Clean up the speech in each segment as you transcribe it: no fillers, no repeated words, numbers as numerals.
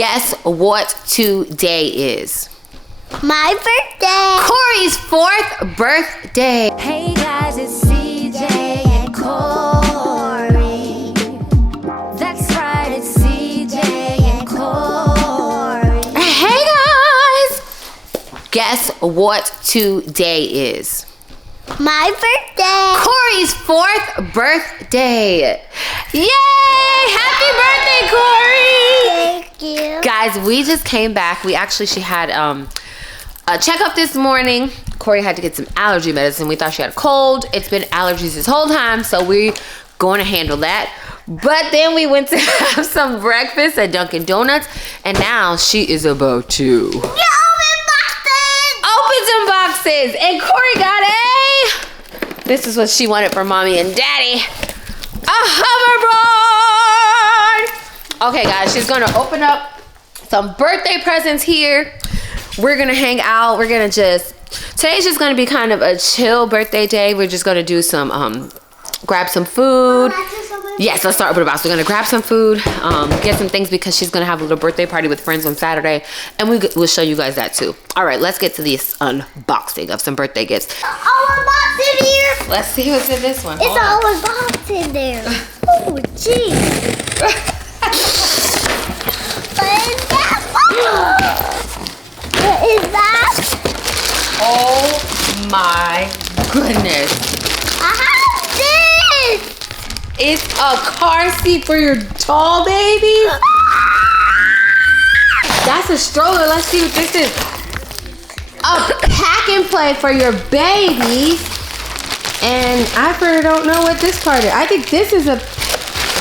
Guess what today is? My birthday. Cori's 4th birthday. Hey guys, it's CJ and Cori. That's right, it's CJ and Cori. Hey guys! Guess what today is? My birthday. Cori's 4th birthday. Yay! Happy birthday, Cori! Thank you. Guys, we just came back. She had a checkup this morning. Cori had to get some allergy medicine. We thought she had a cold. It's been allergies this whole time, so we're going to handle that. But then we went to have some breakfast at Dunkin' Donuts, and now she is about to open some boxes. And Cori got this is what she wanted for mommy and daddy. A hoverboard. Okay, guys, she's gonna open up some birthday presents here. We're gonna hang out. Today's just gonna be kind of a chill birthday day. We're just gonna do some, grab some food. Yes, let's start with the box. We're gonna grab some food, get some things because she's gonna have a little birthday party with friends on Saturday, and we'll show you guys that too. All right, let's get to this unboxing of some birthday gifts. All a box in here. Let's see what's in this one. It's all a box in there. Oh, gee. What is that? What is that? Oh my goodness. I have this. It's a car seat for your doll baby. That's a stroller. Let's see what this is. A pack and play for your baby. And I don't know what this part is. I think this is a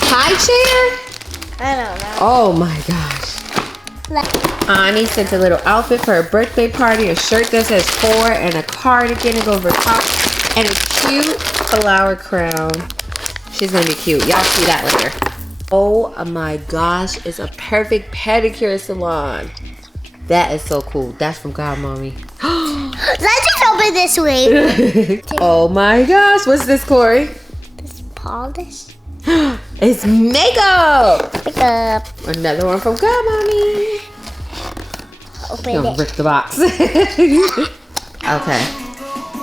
high chair. I don't know. Oh my gosh. Ani sent a little outfit for her birthday party. A shirt that says 4 and a cardigan to go over top. And a cute flower crown. She's gonna be cute. Y'all see that later. Oh my gosh, it's a perfect pedicure salon. That is so cool. That's from Godmommy. Let's just open this way. Oh my gosh, what's this, Cori? This polish. It's makeup. Makeup. Another one from Godmommy. Open Gonna it. rip the box. Okay.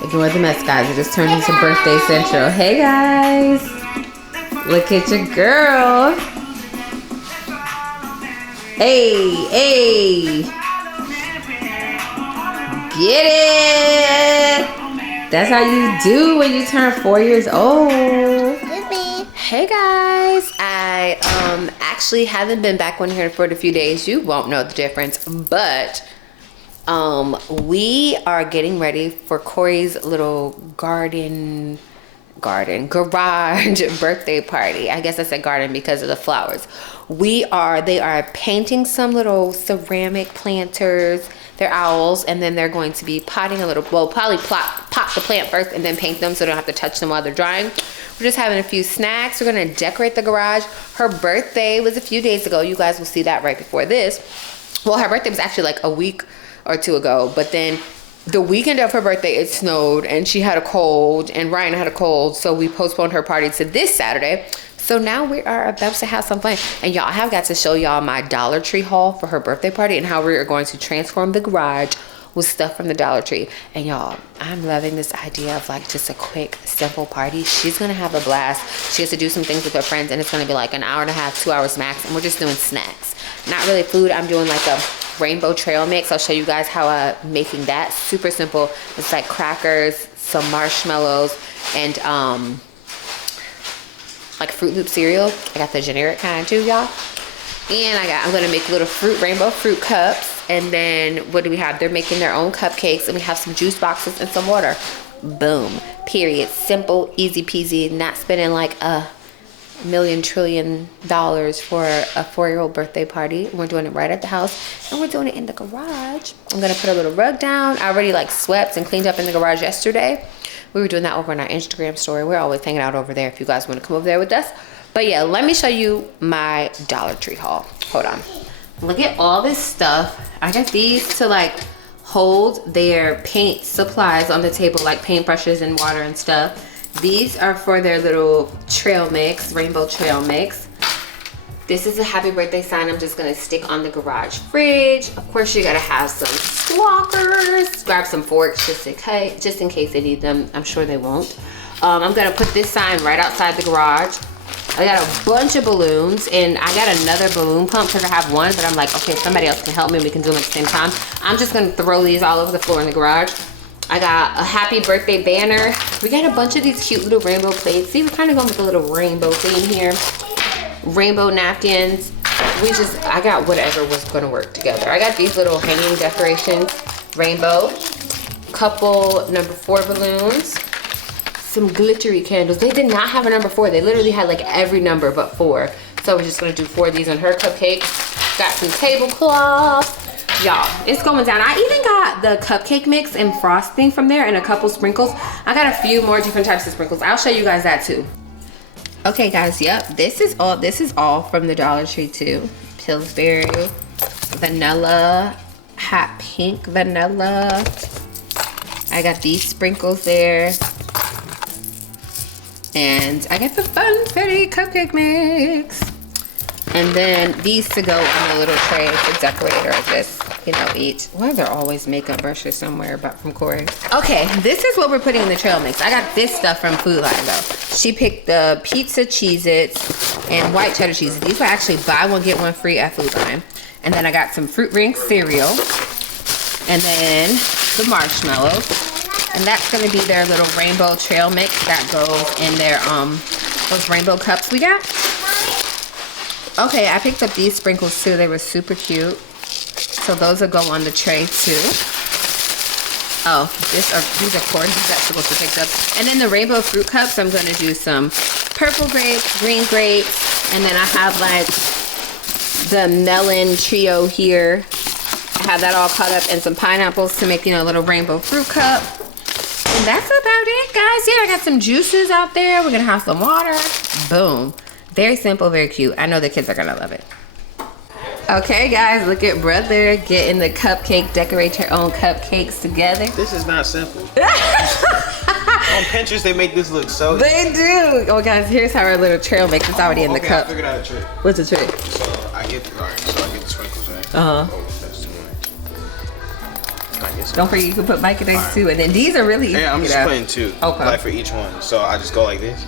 Ignore the mess, guys. It just turned into birthday central. Hey guys. Look at your girl. Hey. Get it. That's how you do when you turn 4 years old. It's me. Hey guys. I actually haven't been back on here for a few days. You won't know the difference, but we are getting ready for Cori's little garage birthday party. I guess I said garden because of the flowers. They are painting some little ceramic planters. They're owls, and then they're going to be potting a little, well, probably pot the plant first and then paint them so they don't have to touch them while they're drying. We're just having a few snacks. We're gonna decorate the garage. Her birthday was a few days ago. You guys will see that right before this. Well, her birthday was actually like a week or two ago, but then the weekend of her birthday, it snowed, and she had a cold, and Ryan had a cold, so we postponed her party to this Saturday. So now we are about to have some fun. And y'all, I have got to show y'all my Dollar Tree haul for her birthday party and how we are going to transform the garage with stuff from the Dollar Tree. And y'all, I'm loving this idea of like just a quick, simple party. She's gonna have a blast. She has to do some things with her friends, and it's gonna be like an hour and a half, 2 hours max, and we're just doing snacks. Not really food. I'm doing like a rainbow trail mix. I'll show you guys how I'm making that. Super simple. It's like crackers, some marshmallows, and like Fruit Loop cereal. I got the generic kind too, y'all. And I'm gonna make little rainbow fruit cups. And then what do we have? They're making their own cupcakes, and we have some juice boxes and some water. Boom. Period. Simple, easy peasy. Not spending like $1 million trillion for a 4-year-old birthday party. We're doing it right at the house, and we're doing it in the garage. I'm gonna put a little rug down. I already like swept and cleaned up in the garage yesterday. We were doing that over in our Instagram story. We're always hanging out over there if you guys want to come over there with us. But yeah, let me show you my Dollar Tree haul. Hold on. Look at all this stuff. I got these to like hold their paint supplies on the table, like paintbrushes and water and stuff. These are for their little trail mix, rainbow trail mix. This is a happy birthday sign I'm just gonna stick on the garage fridge. Of course, you gotta have some squawkers. Grab some forks just in case they need them. I'm sure they won't. I'm gonna put this sign right outside the garage. I got a bunch of balloons, and I got another balloon pump because I have one, but I'm like, okay, if somebody else can help me, we can do them at the same time. I'm just gonna throw these all over the floor in the garage. I got a happy birthday banner. We got a bunch of these cute little rainbow plates. See, we're kind of going with a little rainbow theme here. Rainbow napkins. I got whatever was gonna work together. I got these little hanging decorations, rainbow. Couple number 4 balloons. Some glittery candles. They did not have a number 4. They literally had like every number but 4. So we're just gonna do 4 of these on her cupcake. Got some tablecloth. Y'all, it's going down. I even got the cupcake mix and frosting from there and a couple sprinkles. I got a few more different types of sprinkles. I'll show you guys that too. Okay guys, yep, this is all from the Dollar Tree too. Pillsbury, vanilla, hot pink vanilla. I got these sprinkles there. And I got the Funfetti cupcake mix. And then these to go on the little tray for decorator of this, you know, each. Why are there always makeup brushes somewhere but from Cori? Okay, this is what we're putting in the trail mix. I got this stuff from Food Line though. She picked the pizza Cheez-Its and white cheddar cheeses. These were actually buy one, get one free at Food Line. And then I got some Fruit Ring cereal. And then the marshmallows. And that's gonna be their little rainbow trail mix that goes in their, those rainbow cups we got. Okay, I picked up these sprinkles too. They were super cute. So those will go on the tray too. Oh, these are Cori's vegetables to pick up. And then the rainbow fruit cups, I'm gonna do some purple grapes, green grapes, and then I have like the melon trio here. I have that all cut up, and some pineapples to make, you know, a little rainbow fruit cup. And that's about it, guys. Yeah, I got some juices out there. We're gonna have some water. Boom. Very simple, very cute. I know the kids are gonna love it. Okay, guys, look at brother getting the cupcake, decorate your own cupcakes together. This is not simple. On Pinterest, they make this look so easy. They do. Oh, guys, here's how our little trail mix is already in the cup. I figured out a trick. What's the trick? So I get the sprinkles, right? Uh-huh. Oh, that's too much. Don't forget, you can put mayonnaise too. And then these are really easy. Yeah, I'm just putting 2. Okay. Like for each one. So I just go like this.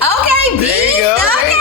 Okay, There you go. Okay.